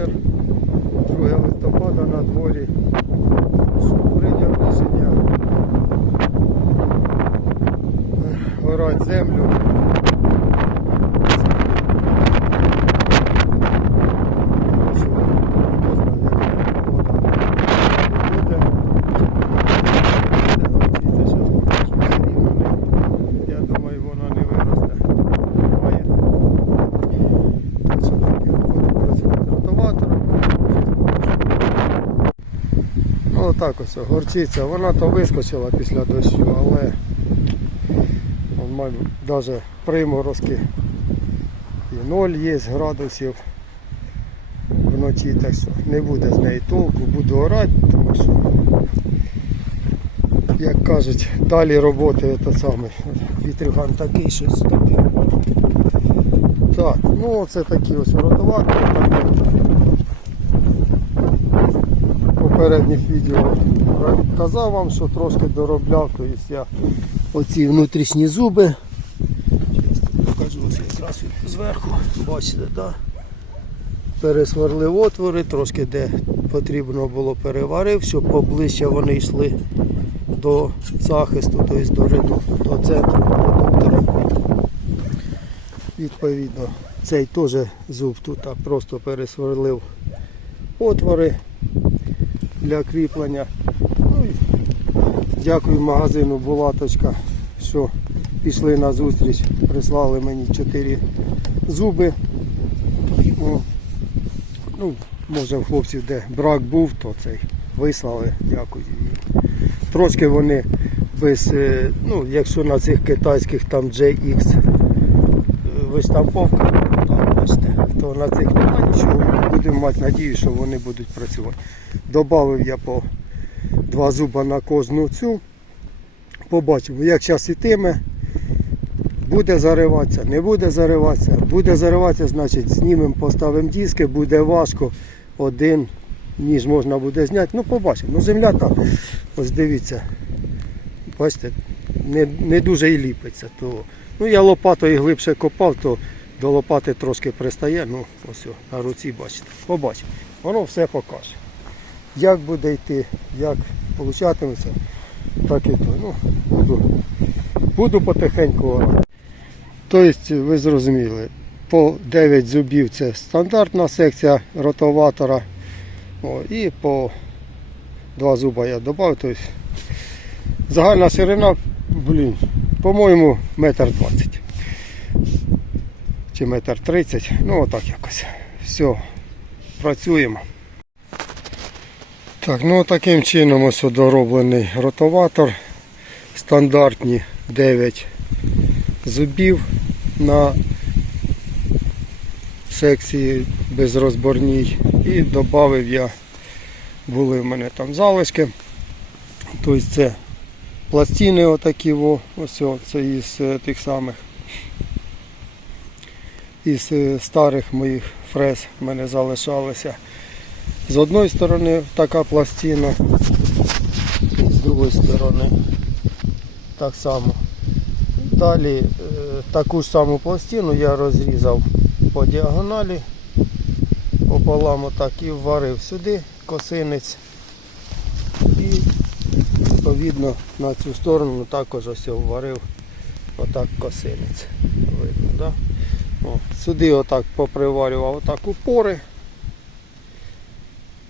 вітер. Ось горчиця. Вона то вискочила після дощу, але навіть приморозки і 0 є градусів вночі, так що не буде з неї толку, буду орати, тому що, як кажуть, далі роботи це саме. Вітрюган такий щось такий. Так, ну це такі ось ротоватори. Там я в попередніх відео казав вам, що трошки доробляв, тобто я оці внутрішні зуби. Покажу ось якраз зверху, бачите, так? Пересверлив отвори, трошки де потрібно було переварив, щоб поближче вони йшли до захисту, тобто до, реду, до центру редуктора. Відповідно, цей теж зуб тут а просто пересверлив отвори для кріплення. Ну, дякую магазину Булаточка, що пішли на зустріч, прислали мені 4 зуби. О, Ну, може в хлопців де брак був, то цей вислали, дякую. Трошки вони без, е, ну, якщо на цих китайських там JX е, виштамповка, то на цих. Будемо мати надію, що вони будуть працювати. Добавив я по два зуба на кожну цю. Побачимо, як час ітиме. Буде зариватися, не буде зариватися. Буде зариватися, значить знімемо, поставимо диски, буде важко. Один ніж можна буде зняти. Ну побачимо. Ну земля там, ось дивіться. Бачите, не, не дуже і ліпиться. То, ну я лопатою глибше копав, то до лопати трошки пристає. Ну ось на руці бачите. Побачимо. Воно все покаже. Як буде йти, як получатиметься, так і то. Ну, буду, буду потихеньку. Тобто, ви зрозуміли, по 9 зубів це стандартна секція ротоватора. О, і по 2 зуба я додав. Тобто, загальна ширина, блін, по-моєму, метр двадцять. Чи метр тридцять. Ну отак якось. Все, працюємо. Так, ну таким чином ось дороблений ротоватор. Стандартні 9 зубів на секції безрозборній. І додав я, були в мене там залишки. Тобто це пластини отакі, ось це із е, тих самих із е, старих моїх фрез в мене залишалися. З одної сторони така пластина, з другої сторони так само. Далі е, таку ж саму пластину я розрізав по діагоналі, пополам отак і вварив сюди косинець. І відповідно на цю сторону також ось вварив отак косинець. Видно, да? О, сюди отак поприварював отак упори.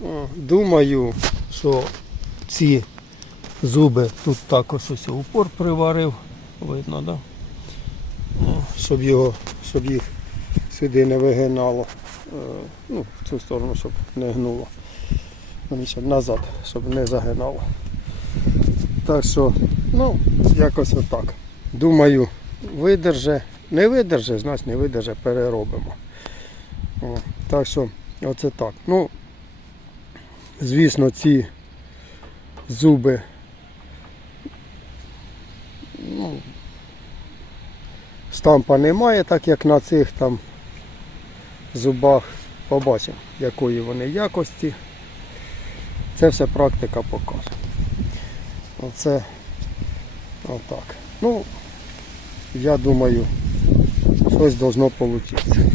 О, Думаю, що ці зуби тут також ось упор приварив. Видно, да? О, щоб його, щоб їх сюди не вигинало. Е, Ну, в цю сторону, щоб не гнуло. Верніше, назад, щоб не загинало. Так що, ну, якось отак. Думаю, видерже. Не видерже, значить не видерже, переробимо. О, так що, оце так. Ну, звісно, ці зуби. Ну, штампа немає, так як на цих там зубах. Побачимо, якої вони якості. Це все практика покаже. Оце отак. Ну, я думаю, щось должно получитися.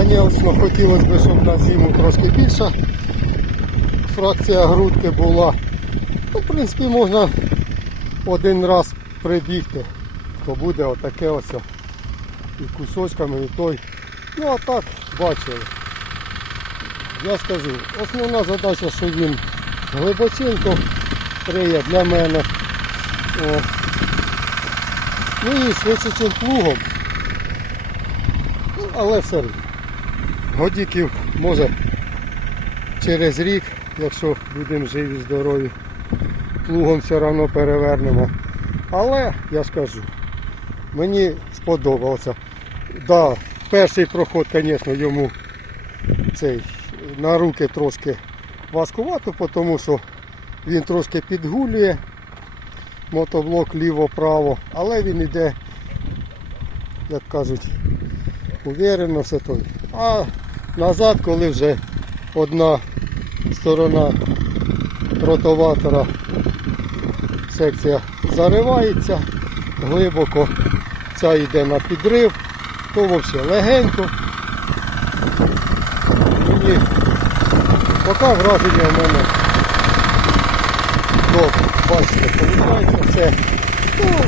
Звісно, хотілося б, щоб на зиму трошки більша фракція грудки була. Ну, в принципі, можна один раз прибігти, то буде отаке ось і кусочками, і той. Ну а так, бачили. Я скажу, основна задача, що він глибоченько риє для мене. О. Ну і швидше, ніж плугом. Ну, але все рівно. Годіків може через рік, якщо будемо живі, здорові, плугом все одно перевернемо. Але я ж кажу, мені сподобалося. Да, перший проход, звісно, йому цей на руки трошки важкувато, тому що він трошки підгулює мотоблок ліво-право, але він йде, як кажуть, уверено все то. А назад, коли вже одна сторона ротоватора секція заривається глибоко, ця йде на підрив, то взагалі легенько. Мені поки враження в мене добре. Бачите, виходить все. Ну,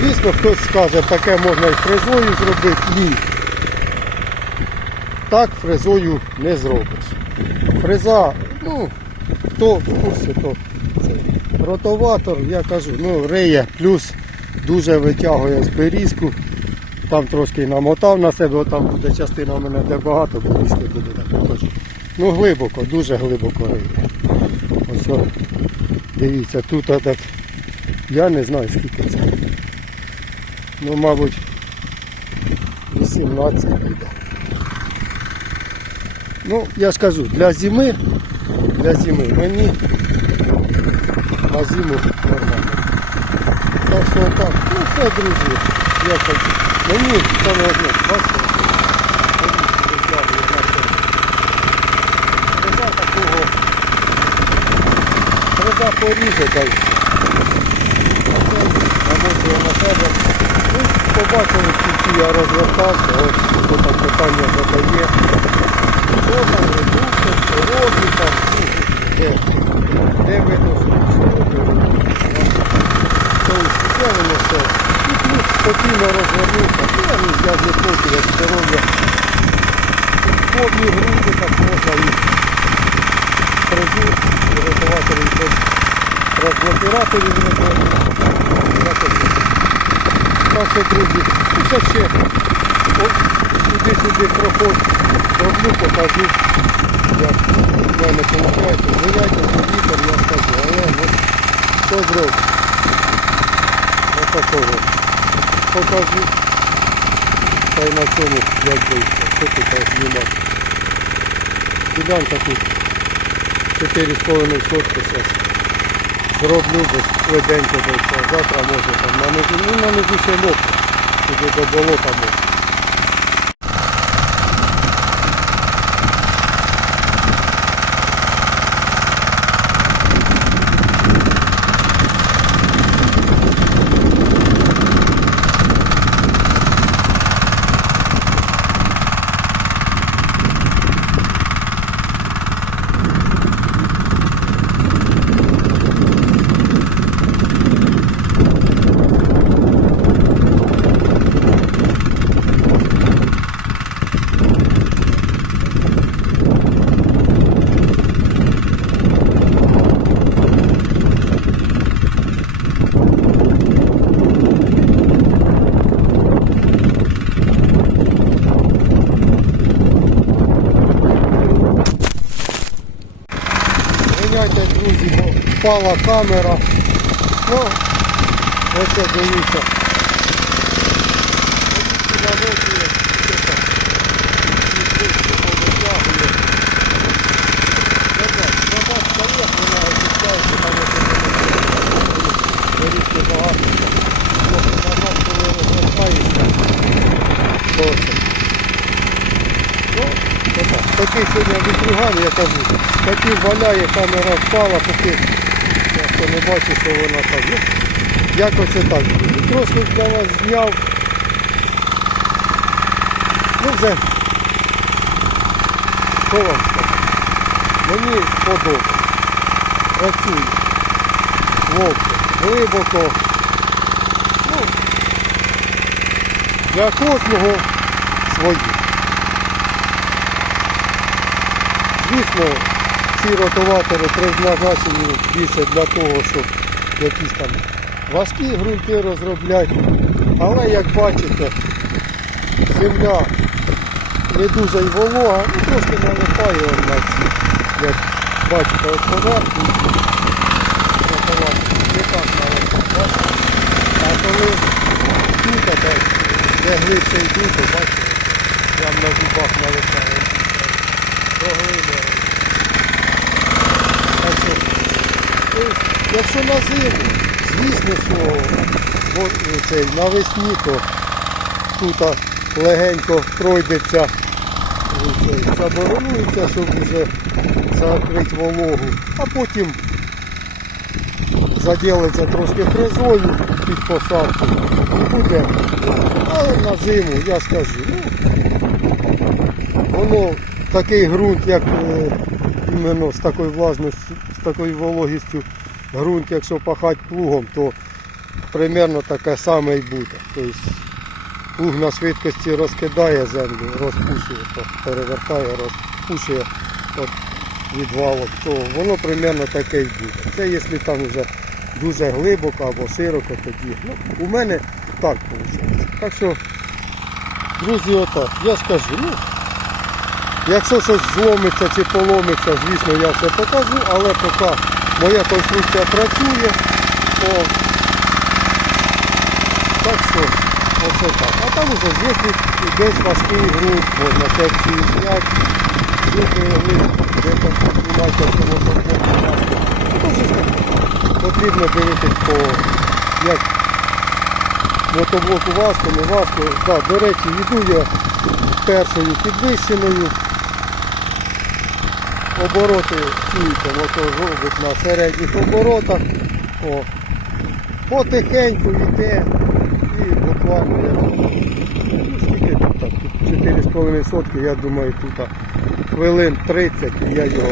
звісно, хтось скаже, таке можна і фрезою зробити. Ні. Так фрезою не зробиш. Фреза, ну, хто в курсі, то це ротоватор, я кажу, ну, риє, плюс дуже витягує з берізку. Там трошки намотав на себе, там буде частина у мене де багато, берізки буде так. Ну глибоко, дуже глибоко риє. Ось дивіться, тут так, я не знаю скільки це. Ну, мабуть, 18 буде. Ну, я ж кажу, для зими, для зими мені на зиму нормально. Так що так, ну все, друзі, я кажу. Мені саме одне, бачите, Треба такого, треба поріже дай. А це намотує на себе. Ну, побачили, скільки я розвертався, от хто там питання задає. Що там редукція, що роблю там, ну, де, де видно, що робили. Тобто, таке воно все. І плюс спокійно розвернувся. Ну, я не я не проти, як здоров'я. Повні груди так можна і фрезу, і рятувателі без розблокіраторів не буде. Якось. Так що, друзі, ну це ще от, туди-сюди проход роблю, покажу, як в мене виходить. Звиняйте за вітер, я скажу, але от, що зробити. Ось такого. Покажу. Та й на цьому як вийшло. Що тут так знімати. Ділянка тут 4,5 сотки зараз. Зроблю без швиденько до цього. Завтра може там на низу. Ну на низу ще мокро. Туди до болота мокро. Звиняйте, друзі, бо впала камера. Ну, ось я дивіться. Ну. Такий сьогодні вітрюган, я кажу. Такий валяє, камера впала, поки я не бачу, що вона там. Ну, якось отак. Трошки для вас зняв. Ну вже. Що вам сказати? Мені подобається. Працює. Хлопці. Глибоко. Ну, для кожного своє. Звісно, ці ротоватори призначені більше для того, щоб якісь там важкі ґрунти розробляти. Але як бачите, земля не дуже й волога, ну трошки налипає на ці. Як бачите, от поверхні не так налипає. А коли тут, де, глибше йдуть, бачите, прям на зубах налипає. До глини. Так що, ну, Якщо на зиму, звісно, що бо, цей, навесні, то тут легенько пройдеться, ну, заборонується, щоб вже закрити вологу, а потім заділиться трошки фрезою під посадку буде. Але на зиму, я скажу, ну, воно такий ґрунт, як е, іменно з такою влажністю, такою вологістю ґрунт, якщо пахати плугом, то примерно таке саме і буде. Тобто плуг на швидкості розкидає землю, розпушує, перевертає, розпушує от відвалом, то воно примерно таке і буде. Це якщо там вже дуже глибоко або широко тоді. Ну, у мене так виходить. Так що, друзі, отак, я скажу, ну, Якщо щось зломиться чи поломиться, звісно, я все покажу, але поки моя конструкція працює, то так що оце так. А там уже якщо десь важкий грунт, можна секцію зняти, зігли, де там знімати, то вже потрібно дивитись по як мотоблоку важко, не важко. Да, до речі, йду я першою підвищеною. Обороти мотор робить на середніх оборотах. О. Потихеньку йде і буквально я, ну, скільки тут тут 4,5 сотки, я думаю, тут хвилин 30 і я його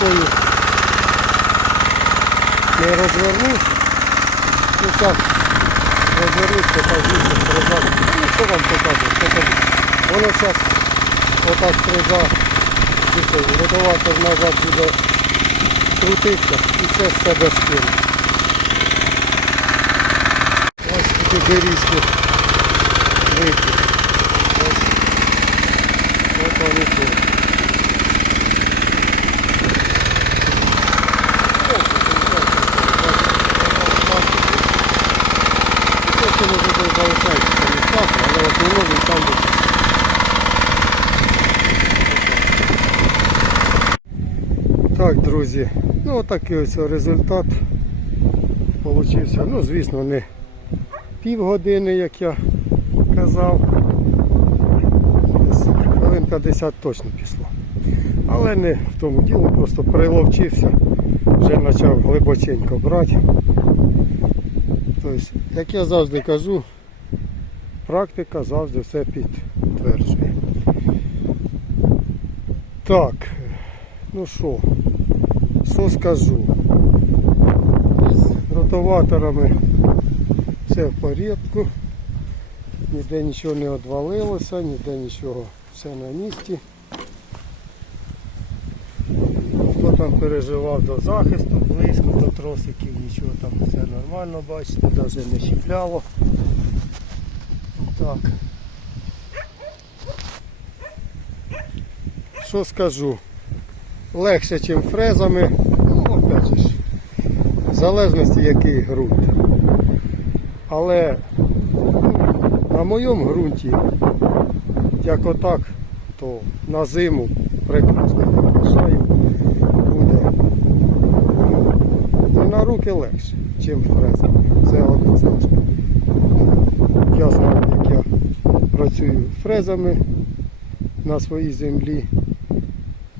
однією не розвернусь. Ну так, розвернусь, покажу, стрижа. Ну що вам покажу. Воно зараз отак стрижа, ротоватор назад буде крутитися і це з себе скине. Ось такі берізки вийти. Ось. Ось вони тут. Просто може той залишається там і там буде. Так, друзі, ну такий ось результат получився. Ну, звісно, не півгодини, як я казав. Хвилин 50 точно пішло. Але не в тому діло, просто приловчився, вже почав глибоченько брати. Тобто, як я завжди кажу, практика завжди все підтверджує. Так, ну що, що скажу? З ротоваторами все в порядку. Ніде нічого не відвалилося, ніде нічого, все на місці. Хто там переживав до захисту, близько до тросиків, нічого там все нормально, бачите, навіть не щіпляло. Так. Що скажу? Легше, ніж фрезами. Ну, опять же, в залежності який ґрунт. Але ну, на моєму ґрунті, як отак, то на зиму прекрасно вважаю, буде ну, на руки легше, ніж фрезами. Це однозначно. Я знаю, працюю фрезами на своїй землі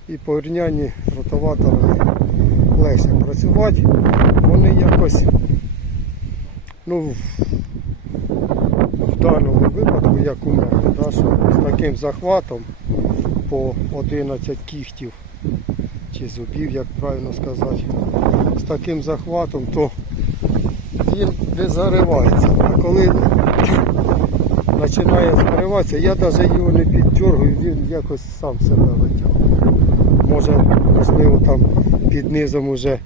і по порівнянні з ротоваторами легше працювати. Вони якось ну, в даному випадку, як у мене, да, що з таким захватом по 11 кіхтів чи зубів, як правильно сказати, з таким захватом, то він не заривається. А коли починає зариватися, я навіть його не піддергую, він якось сам себе витягує. Може, можливо, там під низом уже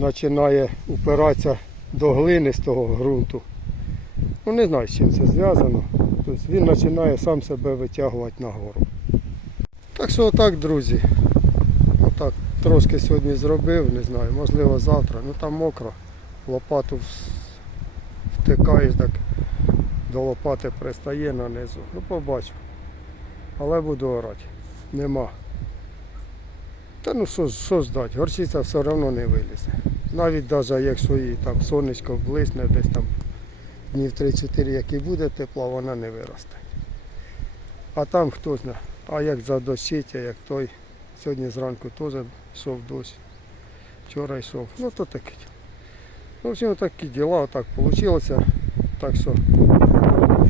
починає упиратися до глини з того ґрунту. Ну не знаю, з чим це зв'язано. Тобто він починає сам себе витягувати нагору. Так що отак, друзі. Отак трошки сьогодні зробив, не знаю, можливо завтра. Ну там мокро. Лопату втикаєш, так до лопати пристає на низу. Ну побачу. Але буду орати. Нема. Та ну що, що ждать, горчиця все одно не вилізе. Навіть навіть якщо її там сонечко блисне, десь там днів 3-4, як і буде тепла, вона не виросте. А там хто знає, а як задощить, а як той. Сьогодні зранку теж йшов дощ. Вчора йшов. Ну то таке. Ну, в общем, такі діла, отак вийшло. Так що,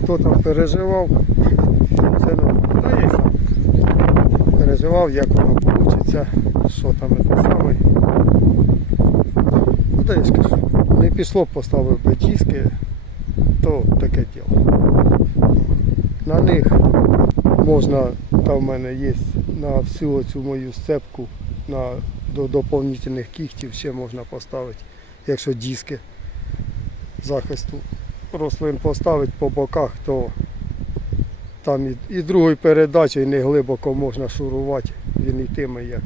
хто там переживав, все ну, та переживав, як воно вийде, що там це саме. Ну, та я ж кажу, не пішло, поставив би диски, то таке діло. На них можна, там в мене є на всю цю мою сцепку, на, до доповнительних кіхтів ще можна поставити, якщо диски захисту рослин поставити по боках, то там і, і другою передачею не глибоко можна шурувати, він йтиме як,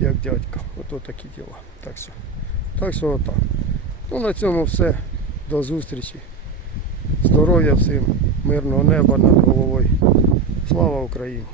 як дядько. Ото такі діла. Так що, так що отак. Ну на цьому все. До зустрічі. Здоров'я всім, мирного неба над головою. Слава Україні!